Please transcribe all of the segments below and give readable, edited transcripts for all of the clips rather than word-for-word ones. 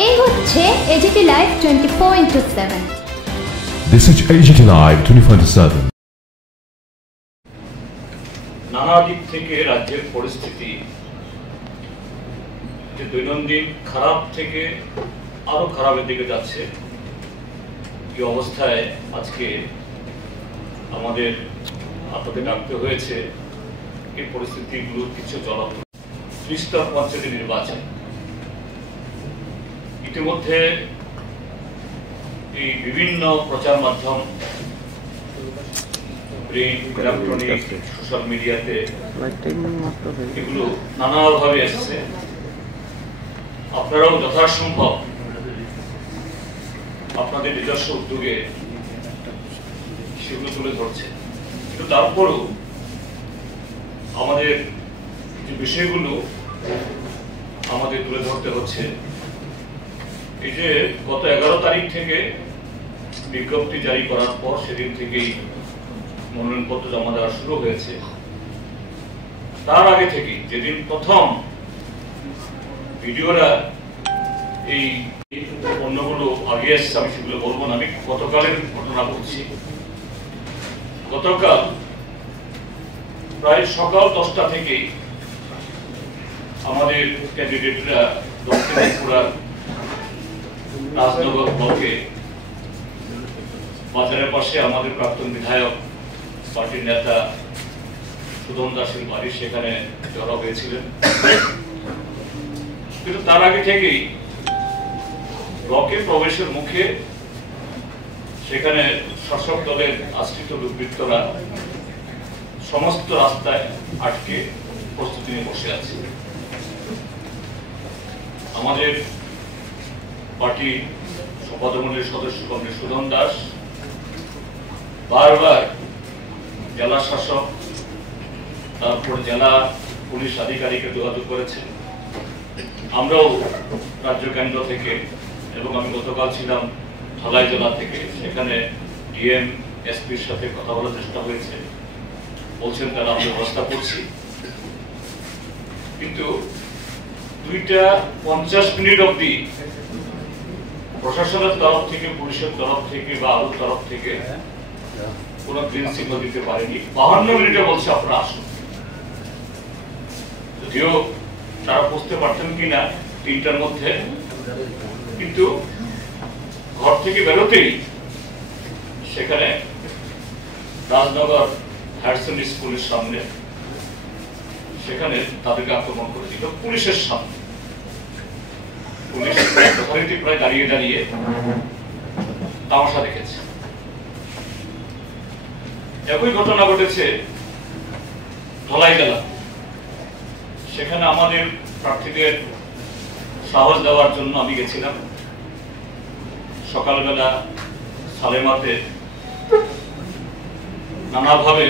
এই হচ্ছে AGT live 24/7। This is AGT Live 24/7. নানা দিক থেকে রাজ্যের পরিস্থিতি যে দৈনন্দিন খারাপ থেকে আরো খারাপের দিকে যাচ্ছে। এই অবস্থায় আজকে আমাদের আপনাদের ডাকতে হয়েছে এই পরিস্থিতিগুলোর কিছু জবাব। 30টা পঞ্চায়েত নির্বাচন ইতিমধ্যে এই বিভিন্ন প্রচার মাধ্যম, ইলেকট্রনিক, সোশ্যাল মিডিয়াতে এগুলো নানাভাবে এসছে। আপনারাও যথাসম্ভব আপনাদের নিজস্ব উদ্যোগে সেগুলো তুলে ধরছে, কিন্তু তারপরও আমাদের যে বিষয়গুলো আমাদের তুলে ধরতে হচ্ছে। এই যে গত 11 তারিখ থেকে বিজ্ঞপ্তি জারি করার পর সেদিন থেকেই মনোনয়নপত্র জমা দেওয়া শুরু হয়েছে। তার আগে থেকে যেদিন প্রথম ভিডিওরা এই অন্যগুলো আগে এসছে, আমি সেগুলো বলবো না, আমি গতকালের ঘটনা বলছি। গতকাল প্রায় সকাল 10টা থেকেই আমাদের ক্যান্ডিডেটরা দক্ষিণ ত্রিপুরার রাজনগর ব্লকে বাজারের পাশে আমাদের প্রাক্তন বিধায়ক পার্টির নেতা সুদন দাসের বাড়ি, সেখানে জড়ো হয়েছিলেন। কিন্তু তার আগে থেকেই ব্লকে প্রবেশের মুখে সেখানে শাসক দলের আশ্রিত দুর্বৃত্তরা সমস্ত রাস্তায় আটকে প্রস্তুতি নিয়ে বসে আছে। আমাদের পার্টি সম্পাদকমণ্ডলীর সদস্য কংগ্রেস সুদন দাস বারবার জেলা শাসক, তারপর জেলা পুলিশ আধিকারিককে যোগাযোগ করেছেন। আমরাও রাজ্য কেন্দ্র থেকে এবং আমি গতকাল ছিলাম ধলাই জেলা থেকে, সেখানে ডিএম এসপির সাথে কথা বলার চেষ্টা হয়েছে। বলছেন তারা আমরা ব্যবস্থা করছি, কিন্তু 2:50 অবধি প্রশাসনের তরফ থেকে, পুলিশের তরফ থেকে বা আরো তরফ থেকে কোন গ্রিন সিগন্যাল দিতে পারেনি। 52 মিনিটে বলছে আপনারা আসুন। যদিও তারা বুঝতে পারতেন কিনা 3টার মধ্যে, কিন্তু ঘর থেকে বেরোতেই সেখানে রাজনগর হায়ার সেকেন্ডারি স্কুলের সামনে সেখানে তাদেরকে আক্রমণ করে দিল পুলিশের সামনে। পুলিশ যথারীতি প্রায় দাঁড়িয়ে দাঁড়িয়ে তামাশা দেখেছে। একই ঘটনা ঘটেছে ধলাই জেলা। সেখানে আমাদের প্রার্থীদের সাহস দেওয়ার জন্য আমি গেছিলাম। সকালবেলা সালেমাতে নানাভাবে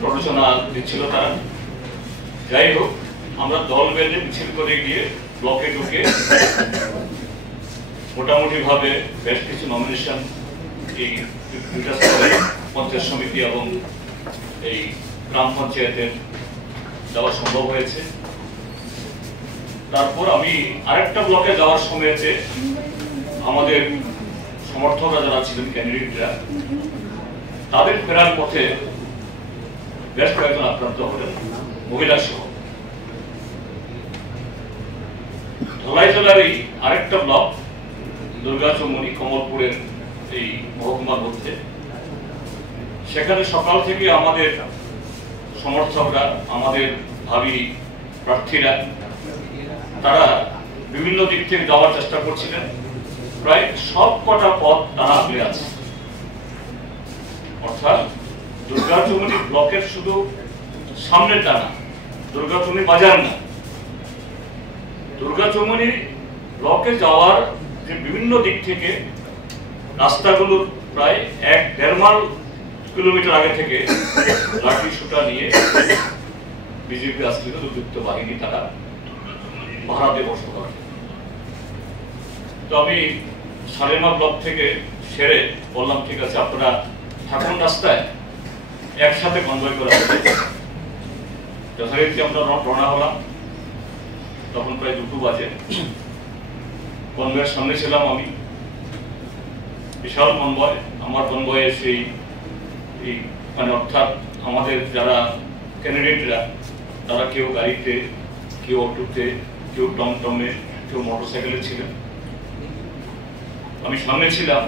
প্ররোচনা দিচ্ছিল তারা। যাই হোক, আমরা দল বেঁধে মিছিল করে গিয়ে ব্লকে ঢুকে মোটামুটি ভাবে বেশ কিছু নমিনেশন এই দুইটা পঞ্চায়েত সমিতি এবং এই গ্রাম পঞ্চায়েতের দেওয়া সম্ভব হয়েছে। তারপর আমি আরেকটা ব্লকে যাওয়ার সময়তে আমাদের সমর্থকরা যারা ছিলেন, ক্যান্ডিডেটরা, তাদের ফেরার পথে বেশ কয়েকজন আক্রান্ত হলেন, মহিলা সহ। ধলাই জেলার এই আরেকটা ব্লক দুর্গাচৌমনি কমলপুরের এই মহকুমার মধ্যে, সেখানে সকাল থেকে আমাদের সমর্থকরা, আমাদের ভাবী প্রার্থীরা, তারা বিভিন্ন দিক থেকে যাওয়ার চেষ্টা করছিলেন। প্রায় সব কটা পথ তারা আগলে আছে। অর্থাৎ দুর্গাচৌমনি ব্লকের শুধু সামনের টানা, দুর্গাচৌমনি বাজার না, দুর্গাচৌমনি ব্লকে যাওয়ার যে বিভিন্ন দিক থেকে রাস্তাগুলোর প্রায় 1-1.5 কিলোমিটার আগে থেকে লাঠি সুটা নিয়ে বিজেপি আশ্রিত দুর্বৃত্ত বাহিনী তারা পাহারা দিয়ে বসে করে। তো আমি সালেমা ব্লক থেকে সেরে বললাম, ঠিক আছে আপনারা থাকুন রাস্তায়, একসাথে কনভয় করা হবে। যথারীতি আমরা রওনা হলাম। তখন প্রায় 2 বাজে। কনভয়ের সামনে ছিলাম আমি, বিশাল কনভয়। আমার কনভয়ে সেই মানে অর্থাৎ আমাদের যারা ক্যান্ডিডেটরা তারা কেউ গাড়িতে, কেউ অটোতে, কেউ টমটমে, কেউ মোটরসাইকেলে ছিলেন। আমি সামনে ছিলাম,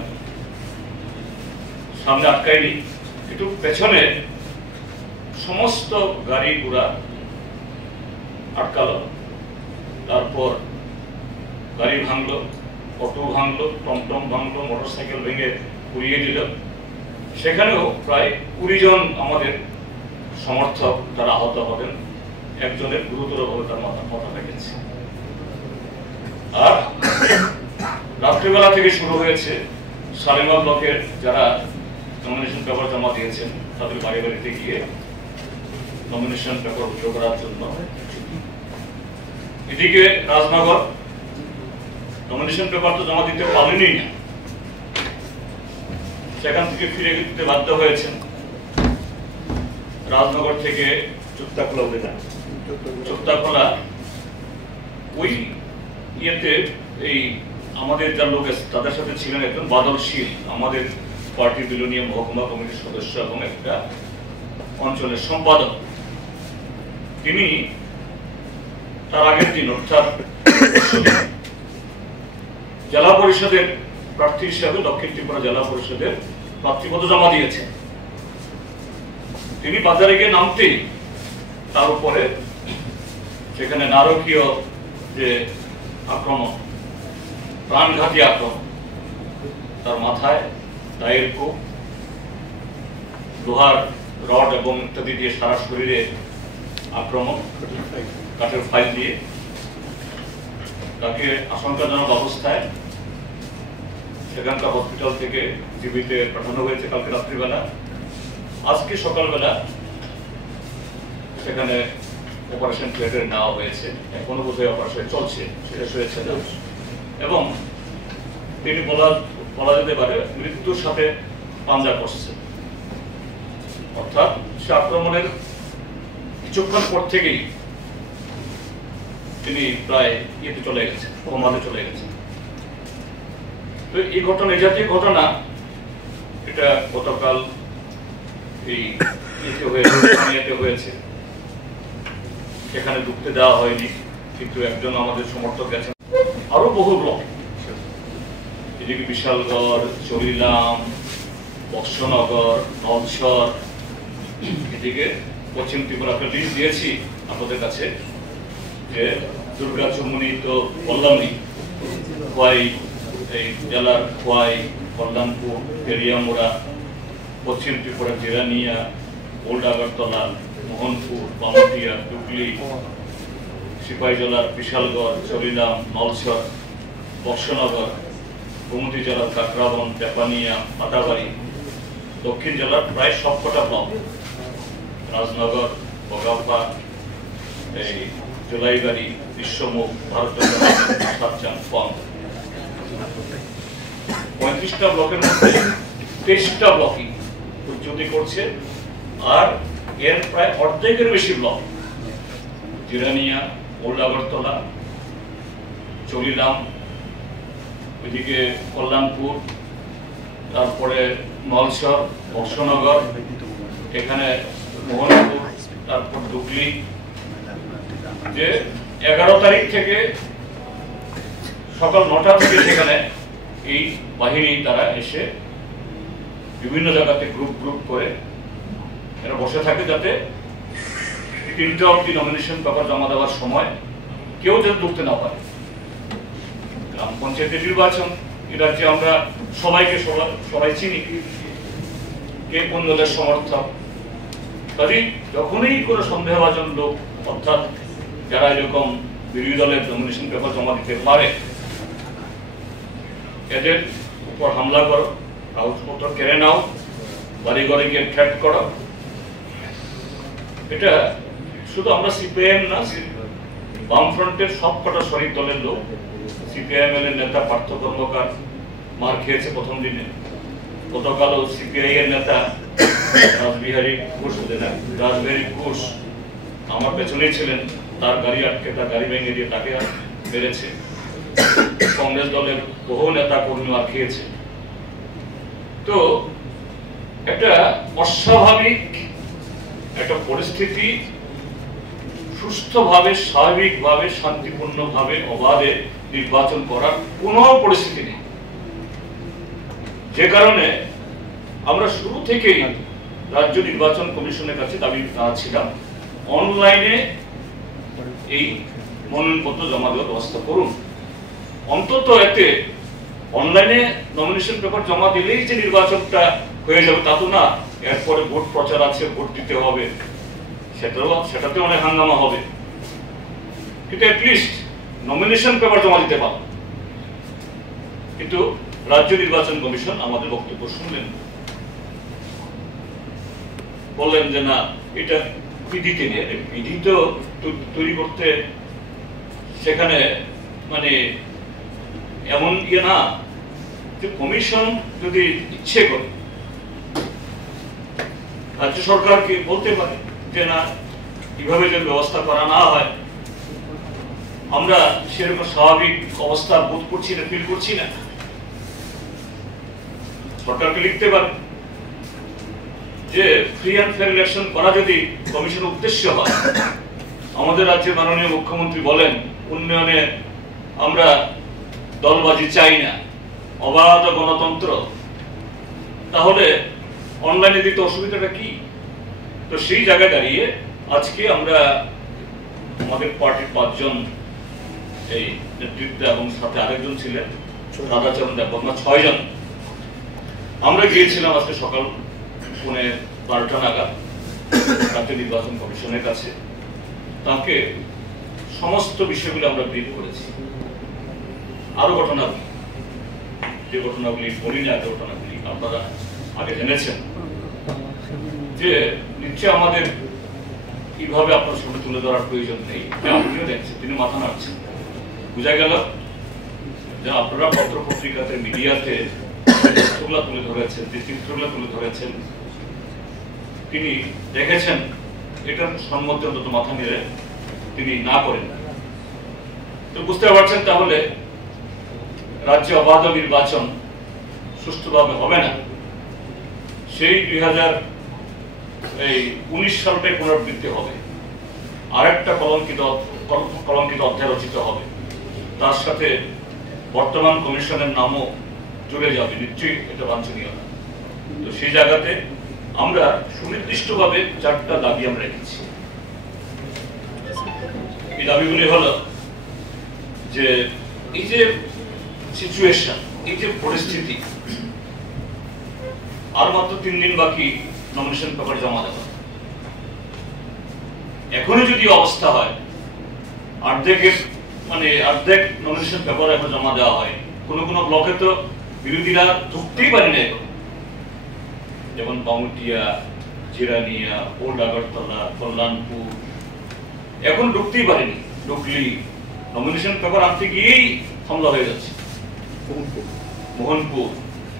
সামনে আটকাইনি, একটু পেছনে সমস্ত গাড়ি ঘোড়া আটকালো। তারপর গাড়ি ভাঙলো, অটো ভাঙলো, টমটম ভাঙলো, মোটরসাইকেল ভেঙে উড়িয়ে দিল। সেখানেও প্রায় 20 জন আমাদের সমর্থক তারা আহত হবেন, একজনের গুরুতরভাবে তার মাথা ভেঙেছে। আর রাত্রিবেলা থেকে শুরু হয়েছে সালেমা ব্লকের যারা নমিনেশন পেপার জমা দিয়েছেন তাদের বাড়ি বাড়িতে গিয়ে নমিনেশন পেপার উদ্ধার করার জন্য। এদিকে রাজনগর নমিনেশন পেপার তো জমা দিতে পারেনি না, সেখান থেকে ফিরে যেতে বাধ্য হয়েছেন। রাজনগর থেকে চোত্তাখোলা ওই ইয়েতে এই আমাদের যার লোক তাদের সাথে ছিলেন একজন বাদল শীল, আমাদের পার্টি বিলোনিয়া মহকুমা কমিটির সদস্য এবং একটা অঞ্চলের সম্পাদক। তিনি তার আগের দিন অর্থাৎ জেলা পরিষদের প্রার্থী হিসাবে দক্ষিণ ত্রিপুরা জেলা পরিষদের প্রার্থীপত্র জমা দিয়েছেন। তিনি বাজারে গিয়ে নামতেই তার উপরে সেখানে নারকীয় যে আক্রমণ, প্রাণঘাতী আক্রমণ, তার মাথায় দায়ের কোপ, লোহার রড এবং ইত্যাদি দিয়ে সারা শরীরে আক্রমণ, কাঠের ফাইল দিয়ে তাকে আশঙ্কাজনক অবস্থায় সেখানকার হসপিটাল থেকে জীবিতে পাঠানো হয়েছে কালকে রাত্রিবেলা। আজকে সকালবেলা সেখানে অপারেশন থিয়েটারে নেওয়া হয়েছে, এখনো বোধহয় অপারেশন চলছে, শেষ হয়েছে না। এবং তিনি বলা যেতে পারে মৃত্যুর সাথে পাঞ্জা করছে, অর্থাৎ সে আক্রমণের কিছুক্ষণ পর থেকেই তিনি প্রায় ইয়েতে চলে গেছেন, কোমাতে চলে গেছেন। তো এই ঘটনা, এই জাতীয় ঘটনা, এটা গতকাল এই ইয়েতে হয়েছে, সেখানে ঢুকতে দেওয়া হয়নি, কিন্তু একজন আমাদের সমর্থক গেছেন। আরো বহু ব্লক, এদিকে বিশালগড়, চরিলাম, বক্সনগর, নলছর, এদিকে পশ্চিম ত্রিপুরাকে লিস্ট দিয়েছি আপনাদের কাছে যে দুর্গা চুমুনি তো বললাম নি, খোয়াই এই জেলার খোয়াই, কল্যাণপুর, পেরিয়ামোড়া, পশ্চিম ত্রিপুরা জিরানিয়া, ওল্ড আগরতলা, মোহনপুর, বামুটিয়া, ডুগলি, সিপাহীজলার বিশালগড়, চরিলাম, নলছর, বক্সনগর, গোমতী জেলার কাকরাবন, পেপানিয়া, পাটাবাড়ি, দক্ষিণ জেলার প্রায় সবকটা ব্লক, রাজনগর, বগাপা, এই জোলাইবাড়ি, বিশ্বমুখ, ভারত, সাতচান, পং, 35টা ব্লকের মধ্যে 23টা ব্লকই উচ্চতি করছে। আর এর প্রায় অর্ধেকের বেশি ব্লক জিরানিয়া, ওল্ড আগরতলা, চরিলাম, ওইদিকে কল্যাণপুর, তারপরে নলছর, বক্সনগর, এখানে মোহনপুর, তারপর ডুগলি, যে 11 তারিখ থেকে সকাল 9টা থেকে সেখানে এই বাহিনী তারা এসে বিভিন্ন জায়গাতে গ্রুপ করে এরা বসে থাকে, যাতে 3টা অব্দি নমিনেশন পেপার জমা দেওয়ার সময় কেউ যাতে ঢুকতে না পারে। গ্রাম পঞ্চায়েতের নির্বাচন, এটা যে আমরা সবাই চিনি কে কোন দলের সমর্থক। কাজেই যখনই কোনো সন্দেহভাজন লোক, অর্থাৎ যারা এরকম বিরোধী দলের নমিনেশন পেপার জমা দিতে পারে, এদের উপর হামলা করো, কাগজপত্র কেড়ে নাও, বাড়ি ঘরে গিয়ে থ্রেট করো। এটা শুধু আমরা সিপিআইএম না, বামফ্রন্টের সবকটা শরিক দলের লোক, সিপিআইএম এর নেতা পার্থ কর্মকার মার খেয়েছে প্রথম দিনে, গতকালও সিপিআই এর নেতা রাসবিহারী ঘোষ আমার পেছনেই ছিলেন, তার গাড়ি আটকে, তার গাড়ি ভেঙে দিয়ে তাকে মেরেছে। কংগ্রেস দলের বহু নেতা কর্মী আর খেয়েছে। তো একটা অস্বাভাবিক একটা পরিস্থিতি সুস্থভাবে, স্বাভাবিকভাবে, শান্তিপূর্ণভাবে, অবাধে নির্বাচন করার কোনো পরিস্থিতি নেই। যে কারণে আমরা শুরু থেকেই রাজ্য নির্বাচন কমিশনের কাছে দাবি জানাচ্ছিলাম, অনলাইনে এই মনোনয়নপত্র জমা দেওয়ার ব্যবস্থা করুন। অন্তত এতে অনলাইনে নমিনেশন পেপার জমা দিলেই যে নির্বাচনটা হয়ে যাবে তা তো না। এরপরে ভোট প্রচার আছে, ভোট দিতে হবে, সেটাতে অনেক হাঙ্গামা হবে, কিন্তু অ্যাটলিস্ট নমিনেশন পেপার জমা দিতে পারো। কিন্তু রাজ্য নির্বাচন কমিশন আমাদের বক্তব্য শুনলেন, বললেন যে না, এটা বিধিতে নিয়ে বিধি তো তৈরি করতে সেখানে মানে এমন ইয়ে না যে কমিশন যদি ইচ্ছে করে রাজ্য সরকারকে বলতে পারে যে না, কিভাবে যদি ব্যবস্থা করা না হয়, আমরা সেরকম স্বাভাবিক অবস্থা বোধ করছি না, ফিল করছি না, সরকারকে লিখতে পারে যে ফ্রি অ্যান্ড ফেয়ার ইলেকশন করা যদি কমিশনের উদ্দেশ্য হয়। আমাদের রাজ্যের মাননীয় মুখ্যমন্ত্রী বলেন, উন্নয়নে আমরা দলবাজি চাই না, অবাধ গণতন্ত্র, তাহলে অনলাইনে দিতে অসুবিধাটা কি? তো সেই জায়গায় দাঁড়িয়ে আজকে আমরা আমাদের পার্টির 5 জন এই নেতৃত্ব এবং সাথে আরেকজন ছিলেন রাধাচরণ দেববর্মা, 6 জন আমরা গিয়েছিলাম আজকে সকাল 12টা নাগাদ রাজ্য নির্বাচন কমিশনের কাছে। তাকে সমস্ত বিষয়গুলো আমরা ব্রিফ করেছি। আরো ঘটনাগুলি, যে ঘটনাগুলি বলি না, ঘটনাগুলি আপনারা আগে জেনেছেন, যে নিশ্চয় আমাদের কিভাবে আপনার সামনে তুলে ধরার প্রয়োজন নেই, আপনিও দেখছেন, তিনি মাথা নাড়ছেন। বোঝা গেল যে আপনারা পত্র পত্রিকাতে, মিডিয়াতে তথ্যগুলো তুলে ধরেছেন, যে চিত্রগুলো তুলে ধরেছেন, তিনি দেখেছেন, এটার সম্মতি অন্তত মাথা নেড়ে তিনি না করেন। তো বুঝতে পারছেন তাহলে রাজ্যে অবাধ নির্বাচন সুষ্ঠুভাবে হবে না। সেই 2019 সালটাই পুনরাবৃত্তি হবে, আরেকটা কলঙ্কিত অধ্যায় রচিত হবে, তার সাথে বর্তমান কমিশনের নামও জুড়ে যাবে। নিশ্চয়ই এটা বাঞ্ছনীয় না। তো সেই জায়গাতে আমরা সুনির্দিষ্টভাবে 4টা দাবি আমরা রেখেছি। এই দাবিগুলি হলো যে এই যে সিচুয়েশন, এই যে পরিস্থিতি, আর মাত্র 3 দিন বাকি নমিনেশন পেপার জমা দেওয়া। এখনই যদি অবস্থা হয় অর্ধেক নমিনেশন পেপার এখন জমা দেওয়া হয়, কোনো ব্লকে তো বিরোধীরা ঢুকতেই পারে না, যেমন বামুটিয়া, জিরানিয়া, ওল্ড আগরতলা, কল্যাণপুর, এখন ঢুকতেই পারেনি। ঢুকলি নমিনেশন পেপার আনতে গিয়েই হামলা হয়ে যাচ্ছে, মোহনপুর।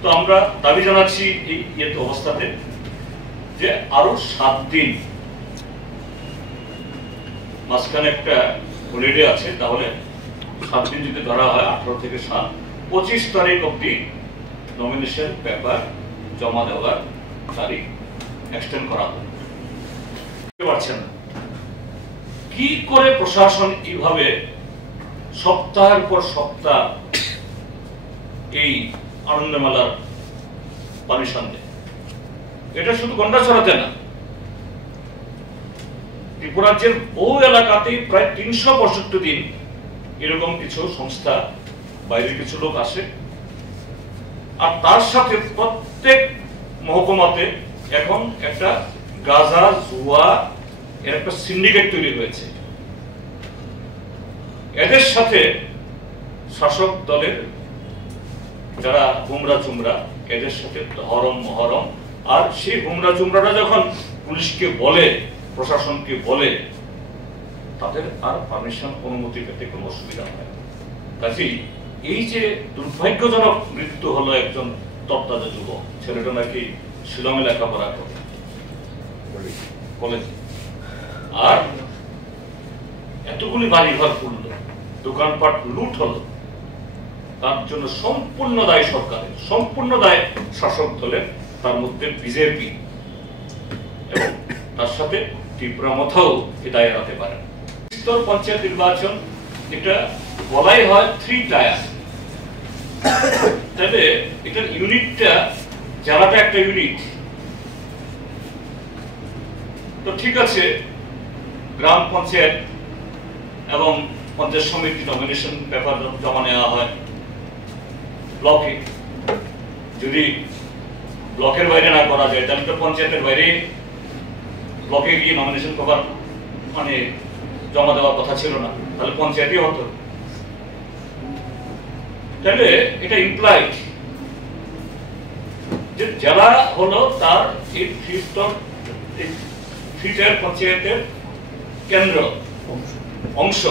তো আমরা দাবি জানাচ্ছি এই অবস্থাতে যে আরো 7 দিন, মাঝখানে একটা হলিডে আছে, তাহলে 7 দিন যদি ধরা হয়, 18 থেকে 7, 25 তারিখ অব্দি নমিনেশন পেপার জমা দেওয়ার তারিখ এক্সটেন্ড করা হবে। পারছেন কি করে প্রশাসন এইভাবে সপ্তাহের পর সপ্তাহ এই আনন্দমেলার পারমিশন দেয়? এটা শুধু গন্ডাছড়াতে না, ত্রিপুরাজ্যের বহু এলাকাতে প্রায় 365 দিন এরকম কিছু সংস্থা, বাইরের কিছু লোক আসে, আর তার সাথে প্রত্যেক মহকুমাতে এখন একটা গাঁজা জুয়া এর একটা সিন্ডিকেট তৈরি হয়েছে। এদের সাথে শাসক দলের যারা হুমরা চুমরা, এদের সাথে ধরম মহরম। আর সেই হুমরা চুমরারা যখন পুলিশকে বলে, প্রশাসনকে বলে, তাদের আর পারমিশন, অনুমতি পেতে কোনো অসুবিধা হয়। কাজেই এই যে দুর্ভাগ্যজনক মৃত্যু হলো একজন তপ্তাজা যুবক, ছেলেটা নাকি শিলংয়ে লেখাপড়া করে কলেজে, আর এতগুলি বাড়িঘর পুড়ল, দোকানপাট লুট হলো, তার জন্য সম্পূর্ণ দায় সরকারের, সম্পূর্ণ দায় শাসক দলের, তার মধ্যে বিজেপি এবং তার সাথে ত্রিপুরা মাথাও এ দায় এড়াতে পারে। স্তর পঞ্চায়েত নির্বাচন এটা বলাই হয় 3 টায়ার, তাহলে এটার ইউনিটটা জেলাটা একটা ইউনিট। তো ঠিক আছে, গ্রাম পঞ্চায়েত এবং পঞ্চায়েত সমিতি নমিনেশন পেপার জমা নেওয়া হয় ব্লকে। যদি ব্লকের বাইরে না করা যায় তাহলে তো পঞ্চায়েতের বাইরে ব্লকে গিয়ে নমিনেশন পেপার মানে জমা দেওয়ার কথা ছিল না, তাহলে পঞ্চায়েতই হতো। তাহলে এটা ইমপ্লাইড যে জেলা হলো তার এই 3 টায়ার পঞ্চায়েতের কেন্দ্র অংশ।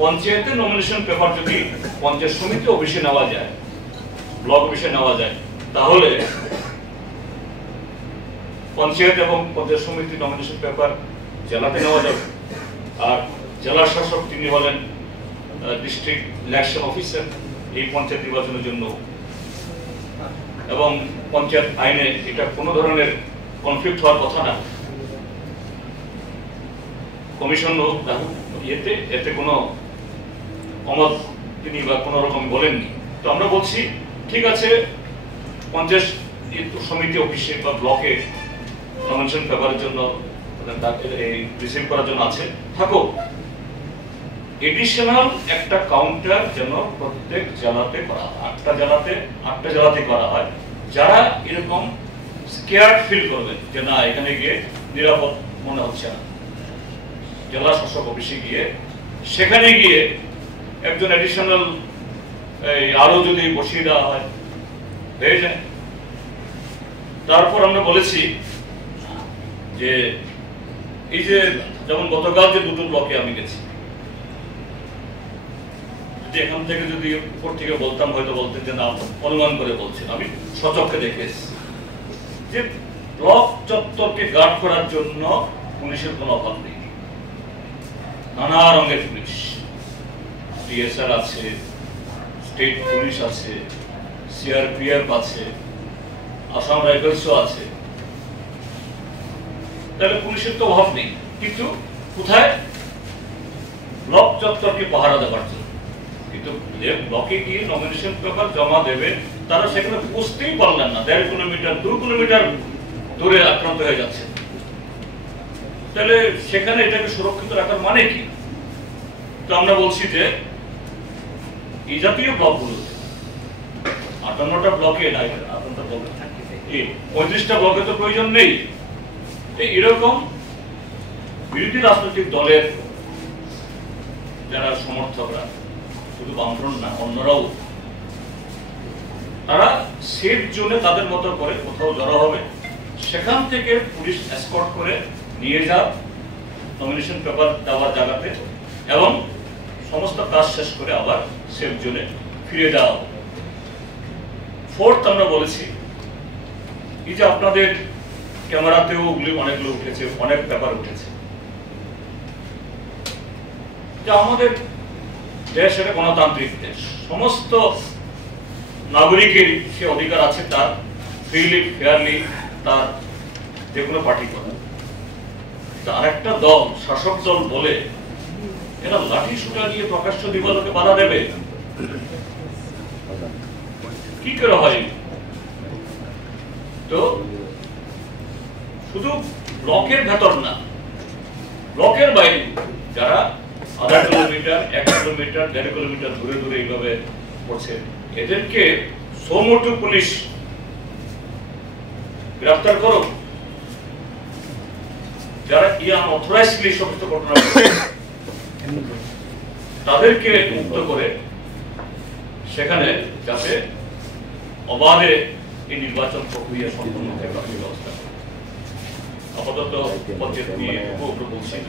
পঞ্চায়েতের নমিনেশন পেপার যদি পঞ্চায়েত সমিতি অফিসে নেওয়া যায়, ব্লক অফিসে নেওয়া যায়, তাহলে পঞ্চায়েত এবং পঞ্চায়েত সমিতি নমিনেশন পেপার জেলাতে নেওয়া যাবে। আর জেলা শাসক তিনি হলেন ডিস্ট্রিক্ট ইলেকশন অফিসার এই পঞ্চায়েত নির্বাচনের জন্য, এবং পঞ্চায়েত আইনে এটা কোনো ধরনের কনফ্লিক্ট হওয়ার কথা না। কমিশন এতে কোনো অমত তিনি বা কোনো রকম বলেননি। তো আমরা বলছি ঠিক আছে, পঞ্চায়েত সমিতি অফিসে বা ব্লকে নমিনেশন পেপারের জন্য রিসিভ করার জন্য আছে, থাকো। এডিশনাল একটা কাউন্টার যেন প্রত্যেক জেলাতে করা হয়, 8টা জেলাতে করা হয়। যারা এরকম স্কেয়ার্ড ফিল করবেন যে না এখানে গিয়ে নিরাপদ মনে হচ্ছে না, জেলা শাসক অফিসে গিয়ে সেখানে গিয়ে একজন এডিশনাল আরো যদি বসিয়ে দেওয়া হয় হয়ে যায়। তারপর আমরা বলেছি যে এই যে যেমন গতকাল যে 2টো ব্লকে আমি গেছি, এখান থেকে যদি উপর থেকে বলতাম হয়তো বলতেন যে না অনুমান করে বলছেন, আমি সচক্ষে দেখে এসেছি যে ব্লক চত্বরকে গার্ড করার জন্য পুলিশের কোনো অভাব নেই। নানা রঙের পুলিশ, টিএসআর আছে, স্টেট পুলিশ আছে, সিআরপিএফ আছে, আসাম রাইফেলসও আছে। তাহলে পুলিশের তো অভাব নেই, কিন্তু কোথায়? ব্লক চত্বরকে পাহারা দেওয়ার জন্য। কিন্তু ব্লকে গিয়ে নমিনেশন পেপার জমা দেবে, তারা সেখানে পৌঁছতেই পারলেন না, 1.5 কিলোমিটার 2 কিলোমিটার দূরে আক্রান্ত হয়ে যাচ্ছে। তাহলে সেখানে এটাকে সুরক্ষিত রাখার মানে কি? তো আমরা বলছি যে এই জাতীয় ব্লকগুলো 58টা ব্লকে 35টা ব্লকে তো প্রয়োজন নেই। এরকম বিরোধী রাজনৈতিক দলের যারা সমর্থকরা, শুধু বামফ্রন্ট না অন্যরাও, তারা সেফ জোনে তাদের মতো করে কোথাও জড়ো হবে, সেখান থেকে পুলিশ এসকর্ট করে নিয়ে যাও নমিনেশন পেপার দেওয়ার জায়গাতে, এবং সমস্ত কাজ শেষ করে আবার সেফ জোনে ফিরে যাওয়া। 4th আমরা বলেছি এই যে আপনাদের ক্যামেরাতেও অনেকগুলো উঠেছে, অনেক পেপার উঠেছে, যে আমাদের দেশ একটা গণতান্ত্রিক দেশ, সমস্ত নাগরিকের সে অধিকার আছে তার ফ্রিলি ফেয়ারলি তার যে কোনো পার্টি করা। আর একটা দল, শাসক দল বলে এরা লাঠি সুটা নিয়ে প্রকাশ্য দিবালোকে বাধা দেবে, কি করে হয়? তো শুধু ব্লকের ভেতর না, ব্লকের বাইরে যারা 0.5 কিলোমিটার 1 কিলোমিটার 1.5 কিলোমিটার দূরে দূরে এইভাবে পড়ছে, এদেরকে সোমোটো পুলিশ গ্রেফতার করো। যারা অথরাইজডলি সমস্ত ঘটনা তাদেরকে মুক্ত করে সেখানে যাতে অবাধে এই নির্বাচন প্রক্রিয়া সম্পন্ন হয় ব্যবস্থা করে। আপাতত পঞ্চায়েত নিয়ে বলছি